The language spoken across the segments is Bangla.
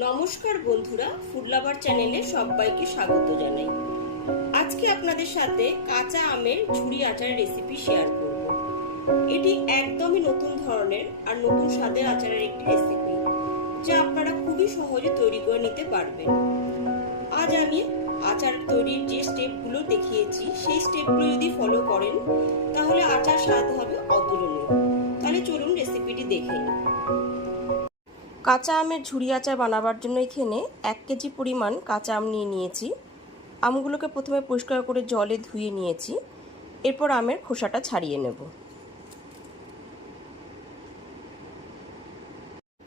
নমস্কার বন্ধুরা ফুড লাভার চ্যানেলে সবাইকে স্বাগত জানাই। আজকে আপনাদের সাথে কাঁচা আমের ঝুড়ি আচারের রেসিপি শেয়ার করব। এটি একদমই নতুন ধরনের আর নতুন স্বাদের আচারের একটি রেসিপি যা আপনারা খুবই সহজে তৈরি করে নিতে পারবেন। আজ আমি আচার তৈরির যে স্টেপগুলো দেখিয়েছি, সেই স্টেপগুলো যদি ফলো করেন, তাহলে আচার স্বাদ হবে অতুলনীয়। তাহলে চলুন রেসিপিটি দেখে নিই। কাঁচা আমের ঝুড়ি আচার বানাবার জন্য এখানে এক কেজি পরিমাণ কাঁচা আম নিয়ে নিয়েছি। আমগুলোকে প্রথমে পরিষ্কার করে জলে ধুয়ে নিয়েছি। এরপর আমের খোসাটা ছাড়িয়ে নেব।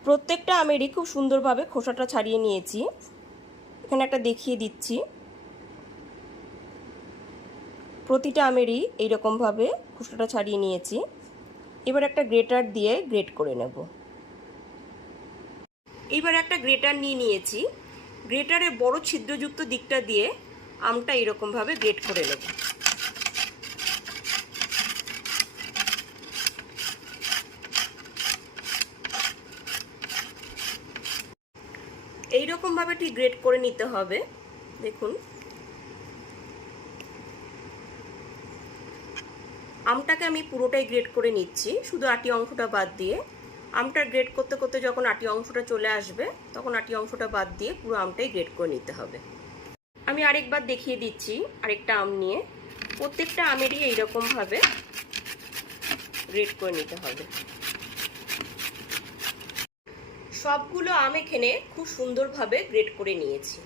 প্রত্যেকটা আমেরই খুব সুন্দরভাবে খোসাটা ছাড়িয়ে নিয়েছি। এখানে একটা দেখিয়ে দিচ্ছি। প্রতিটা আমেরই এইরকমভাবে খোসাটা ছাড়িয়ে নিয়েছি। এবার একটা গ্রেটার দিয়ে গ্রেট করে নেব। এবার একটা গ্রেটার নিয়ে নিয়েছি। গ্রেটারে বড় ছিদ্রযুক্ত দিকটা দিয়ে আমটা এরকমভাবে গ্রেট করে নেব। এইরকমভাবে ঠিক গ্রেট করে নিতে হবে। দেখুন। আমটাকে আমি পুরোটাই গ্রেট করে নিচ্ছি, শুধু আটি অংশটা বাদ দিয়ে। আমটা গ্রেড করতে করতে যখন আটি অংশটা চলে আসবে, তখন আটি অংশটা বাদ দিয়ে পুরো আমটাই গ্রেড করে নিতে হবে। আমি আরেকবার দেখিয়ে দিচ্ছি আরেকটা আম নিয়ে। প্রত্যেকটা আমেরই এইরকমভাবে গ্রেড করে নিতে হবে। সবগুলো আম এখানে খুব সুন্দরভাবে গ্রেড করে নিয়েছি।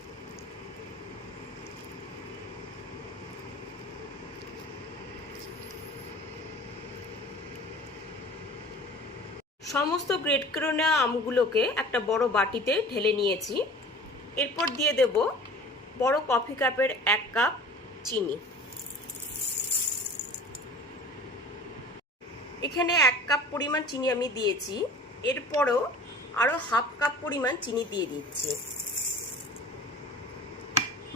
সমস্ত গ্রেড করে নেওয়া আমগুলোকে একটা বড় বাটিতে ঢেলে নিয়েছি। এরপর দিয়ে দেব বড় কফি কাপের এক কাপ চিনি। এখানে এক কাপ পরিমাণ চিনি আমি দিয়েছি। এরপরও আরও হাফ কাপ পরিমাণ চিনি দিয়ে দিচ্ছি।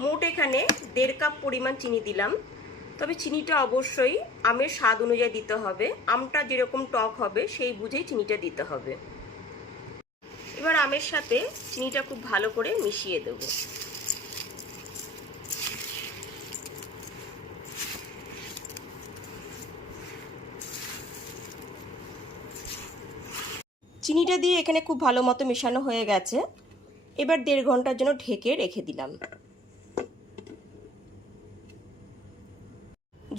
মোট এখানে দেড় কাপ পরিমাণ চিনি দিলাম। তবে চিনিটা অবশ্যই আমের স্বাদ অনুযায়ী দিতে হবে। আমটা যেরকম টক হবে, সেই বুঝেই চিনিটা দিতে হবে। এবার আমের সাথে চিনিটা খুব ভালো করে মিশিয়ে দেব। চিনিটা দিয়ে এখানে খুব ভালো মতো মেশানো হয়ে গেছে। এবার দেড় ঘণ্টার জন্য ঢেকে রেখে দিলাম।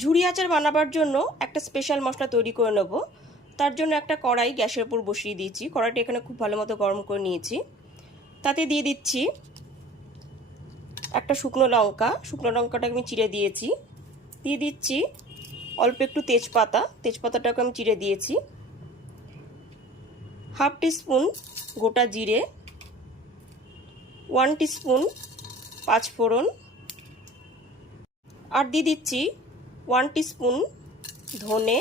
ঝুড়ি আচার বানাবার জন্য একটা স্পেশাল মশলা তৈরি করে নেব। তার জন্য একটা কড়াই গ্যাসের উপর বসিয়ে দিয়েছি। কড়াইটা এখানে খুব ভালো মতো গরম করে নিয়েছি। তাতে দিয়ে দিচ্ছি একটা শুকনো লঙ্কা। শুকনো লঙ্কাটাকে আমি চিড়ে দিয়েছি। দিয়ে দিচ্ছি অল্প একটু তেজপাতা। তেজপাতাটাকে আমি চিড়ে দিয়েছি। হাফ টিস্পুন গোটা জিরে। ওয়ান টিস্পুন পাঁচফোড়ন। আর দিয়ে দিচ্ছি ওয়ান টিস্পুন ধনে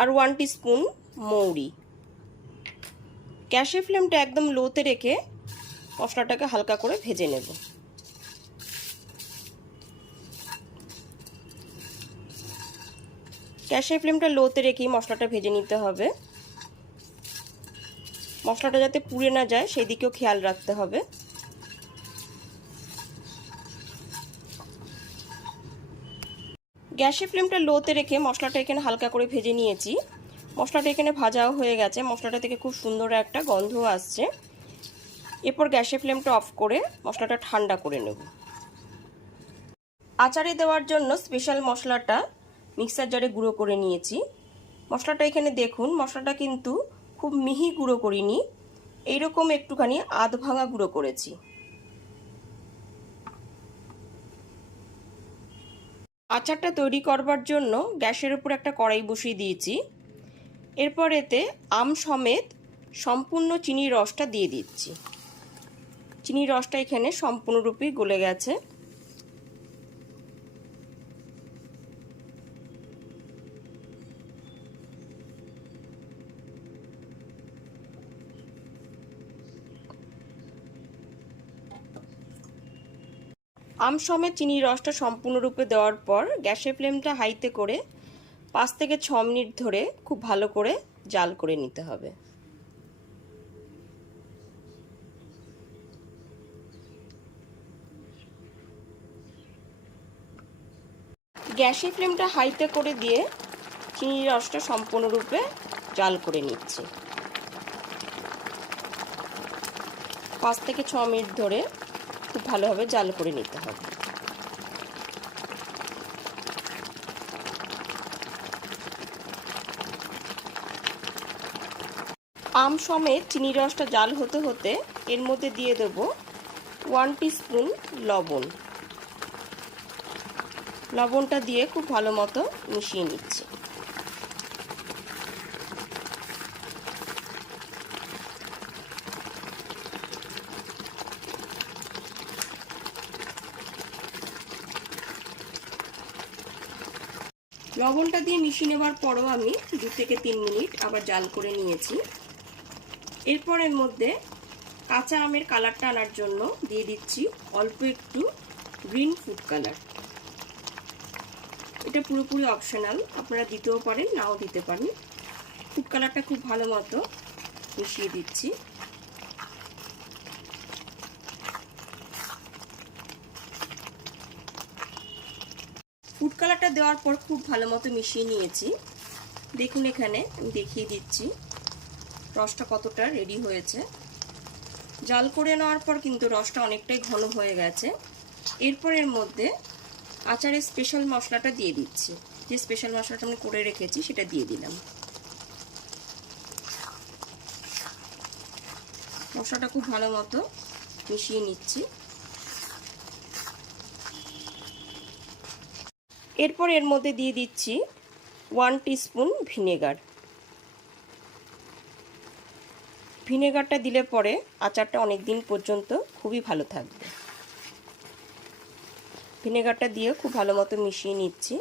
আর ওয়ান টিস্পুন মৌরি। গ্যাসের ফ্লেমটা একদম লোতে রেখে মশলাটাকে হালকা করে ভেজে নেব। গ্যাসের ফ্লেমটা লোতে রেখেই মশলাটা ভেজে নিতে হবে। মশলাটা যাতে পুড়ে না যায়, সেই দিকেও খেয়াল রাখতে হবে। গ্যাসের ফ্লেমটা লোতে রেখে মশলাটা এখানে হালকা করে ভেজে নিয়েছি। মশলাটা এখানে ভাজাও হয়ে গেছে। মশলাটা থেকে খুব সুন্দর একটা গন্ধ আসছে। এরপর গ্যাসের ফ্লেমটা অফ করে মশলাটা ঠান্ডা করে নেব। আচারে দেওয়ার জন্য স্পেশাল মশলাটা মিক্সার জারে গুঁড়ো করে নিয়েছি। মশলাটা এখানে দেখুন, মশলাটা কিন্তু খুব মিহি গুঁড়ো করিনি। এইরকম একটুখানি আধ ভাঙা গুঁড়ো করেছি। আচারটা তৈরি করবার জন্য গ্যাসের উপর একটা কড়াই বসিয়ে দিয়েছি। এরপর এতে আম সমেত সম্পূর্ণ চিনির রসটা দিয়ে দিচ্ছি। চিনির রসটা এখানে সম্পূর্ণরূপে গলে গেছে। আম সমেত চিনির রসটা সম্পূর্ণরূপে দেওয়ার পর গ্যাসের ফ্লেমটা হাইতে করে পাঁচ থেকে ছ মিনিট ধরে খুব ভালো করে জাল করে নিতে হবে। গ্যাসের ফ্লেমটা হাইতে করে দিয়ে চিনির রসটা সম্পূর্ণরূপে জাল করে নিচ্ছে। পাঁচ থেকে ছ মিনিট ধরে খুব ভালোভাবে জাল করে নিতে হবে। আম সমেত চিনির রসটা জাল হতে হতে এর মধ্যে দিয়ে দেব ওয়ান স্পুন লবণ। লবণটা দিয়ে খুব ভালো মতো মিশিয়ে নিচ্ছি। লবণটা দিয়ে মিশিয়ে নেবার পরও আমি দু থেকে তিন মিনিট আবার জাল করে নিয়েছি। এরপর এর মধ্যে কাঁচা আমের কালারটা আনার জন্য দিয়ে দিচ্ছি অল্প একটু গ্রিন ফুড কালার। এটা পুরোপুরি অপশনাল, আপনারা দিতেও পারেন, নাও দিতে পারেন। ফুড কালারটা খুব ভালো মতো মিশিয়ে দিচ্ছি। ফুড কালারটা দেওয়ার পর খুব ভালো মতো মিশিয়ে নিয়েছি। দেখুন এখানে দেখিয়ে দিচ্ছি। রসটা কতটা রেডি হয়েছে। জাল করে নেওয়ার পর কিন্তু রসটা অনেকটাই ঘন হয়ে গেছে। এরপর এর মধ্যে আচারের স্পেশাল মশলাটা দিয়ে দিচ্ছি। যে স্পেশাল মশলাটা আমি করে রেখেছি, সেটা দিয়ে দিলাম। মশলাটা খুব ভালো মতো মিশিয়ে নিচ্ছি। এরপর এর মধ্যে দিয়ে দিচ্ছি ওয়ান স্পুন ভিনেগার ভিনেগারটা দিলে পরে আচারটা অনেক দিন পর্যন্ত খুবই ভালো থাকবে। ভিনেগারটা দিয়ে খুব ভালো মতো মিশিয়ে নিচ্ছি।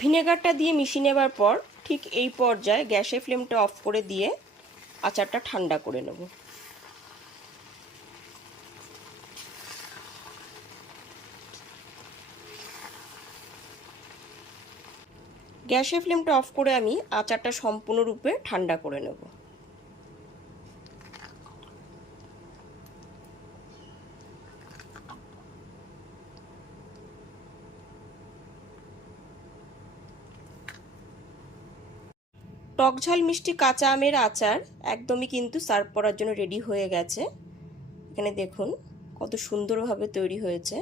ভিনেগারটা দিয়ে মিশিয়ে নেবার পর ঠিক এই পর্যায়ে গ্যাসের ফ্লেমটা অফ করে দিয়ে আচারটা ঠান্ডা করে নেব। গ্যাসের ফ্লেমটা অফ করে আমি আচারটা সম্পূর্ণরূপে ঠান্ডা করে নেব। টকঝাল মিষ্টি কাঁচা আমের আচার একদমই কিন্তু সার্ভ করার জন্য রেডি হয়ে গেছে। এখানে দেখুন কত সুন্দরভাবে তৈরি হয়েছে।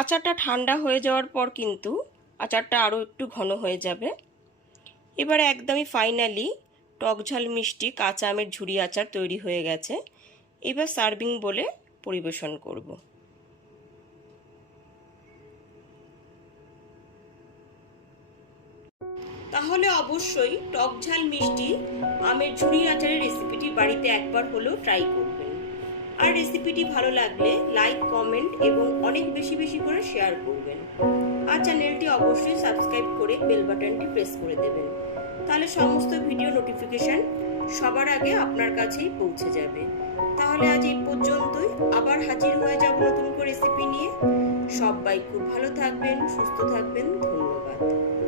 আচারটা ঠান্ডা হয়ে যাওয়ার পর কিন্তু আচারটা আরও একটু ঘন হয়ে যাবে। এবারে একদমই ফাইনালি টকঝাল মিষ্টি কাঁচা আমের ঝুড়ি আচার তৈরি হয়ে গেছে। এবার সার্ভিং বলে পরিবেশন করব। তাহলে অবশ্যই টকঝাল মিষ্টি আমের ঝুড়ি আচারের রেসিপিটি বাড়িতে একবার হলেও ট্রাই করবেন। আর রেসিপিটি ভালো লাগলে লাইক কমেন্ট এবং অনেক বেশি বেশি করে শেয়ার করবেন। আর চ্যানেলটি অবশ্যই সাবস্ক্রাইব করে বেল বাটনটি প্রেস করে দেবেন। তাহলে সমস্ত ভিডিও নোটিফিকেশন সবার আগে আপনার কাছেই পৌঁছে যাবে। তাহলে আজ এই পর্যন্তই। আবার হাজির হয়ে যাব নতুন করে রেসিপি নিয়ে। সবাই খুব ভালো থাকবেন, সুস্থ থাকবেন। ধন্যবাদ।